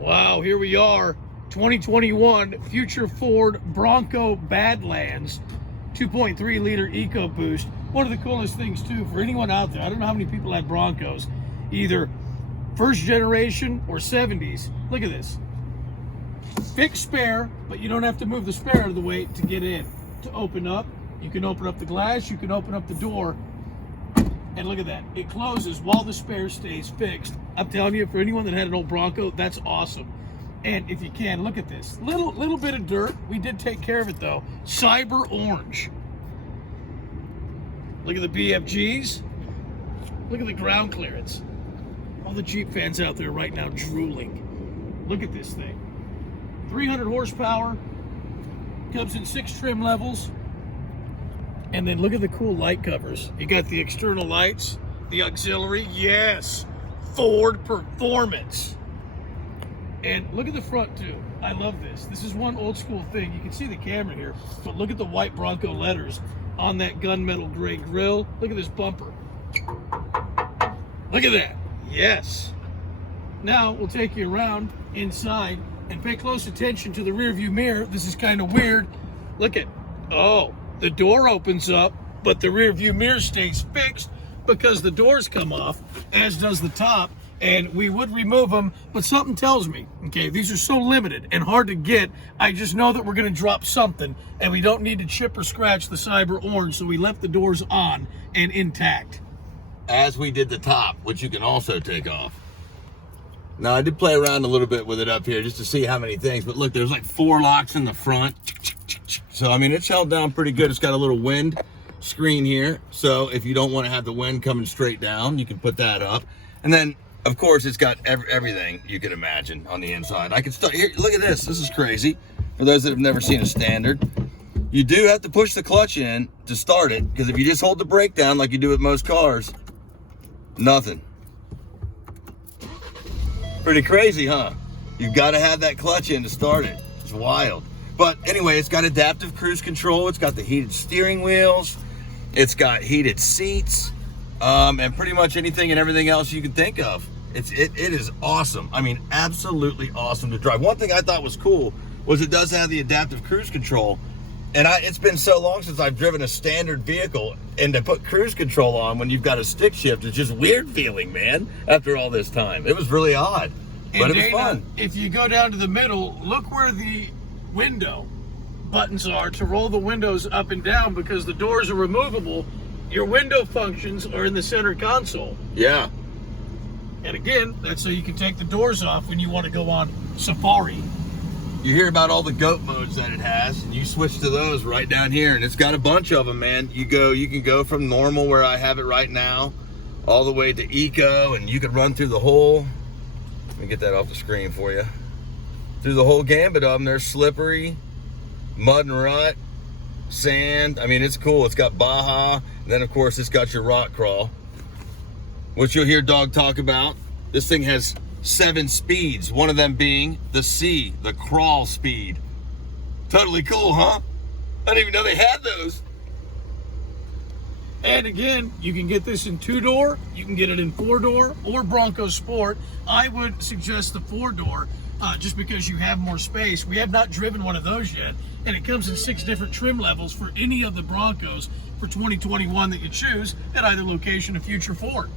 Wow, here we are, 2021 future Ford Bronco Badlands, 2.3 liter EcoBoost. One of the coolest things too, for anyone out there, I don't know how many people have Broncos, either first generation or 70s. Look at this. Fixed spare, but you don't have to move the spare out of the way to get in. To open up, you can open up the glass, you can open up the door, and look at that. It closes while the spare stays fixed. I'm telling you, for anyone that had an old Bronco, that's awesome. And if you can, look at this. Little bit of dirt. We did take care of it though. Cyber orange. Look at the BFGs. Look at the ground clearance. All the Jeep fans out there right now drooling. Look at this thing. 300 horsepower. Comes in 6 trim levels. And then look at the cool light covers. You got the external lights, the auxiliary. Yes, Ford performance. And look at the front too. I love this. This is one old school thing. You can see the camera here, but look at the white Bronco letters on that gunmetal gray grille. Look at this bumper. Look at that. Yes. Now we'll take you around inside and pay close attention to the rear view mirror. This is kind of weird. Look at, oh, the door opens up, but the rear view mirror stays fixed because the doors come off, as does the top. And we would remove them, but something tells me, okay, these are so limited and hard to get. I just know that we're going to drop something, and we don't need to chip or scratch the cyber orange, so we left the doors on and intact. As we did the top, which you can also take off. Now, I did play around a little bit with it up here just to see how many things, but look, there's like 4 locks in the front. So, I mean, it's held down pretty good. It's got a little wind screen here. So if you don't want to have the wind coming straight down, you can put that up. And then, of course, it's got everything you can imagine on the inside. I can start here. Look at this. This is crazy. For those that have never seen a standard, you do have to push the clutch in to start it, because if you just hold the brake down like you do with most cars, nothing. Pretty crazy, huh? You've got to have that clutch in to start it. It's wild. But anyway, it's got adaptive cruise control. It's got the heated steering wheels. It's got heated seats. And pretty much anything and everything else you can think of. It is awesome. I mean, absolutely awesome to drive. One thing I thought was cool was it does have the adaptive cruise control. And it's been so long since I've driven a standard vehicle, and to put cruise control on when you've got a stick shift is just weird feeling, man, after all this time. It was really odd, but it was fun. If you go down to the middle, look where the window buttons are to roll the windows up and down, because the doors are removable. Your window functions are in the center console. Yeah. And again, that's so you can take the doors off when you want to go on safari. You hear about all the G.O.A.T modes that it has, and you switch to those right down here, and it's got a bunch of them, man. You can go from normal, where I have it right now, all the way to eco, and you can run through the whole, let me get that off the screen for you, through the whole gambit of them. There's slippery, mud and rut, sand. I mean, it's cool. It's got Baja, and then of course it's got your rock crawl, which you'll hear Dog talk about. This thing has 7 speeds, one of them being the C, the crawl speed. Totally cool, huh? I didn't even know they had those. And again, you can get this in 2-door, you can get it in 4-door, or Bronco Sport. I would suggest the 4-door, just because you have more space. We have not driven one of those yet, and it comes in 6 different trim levels for any of the Broncos for 2021 that you choose at either location of future Ford.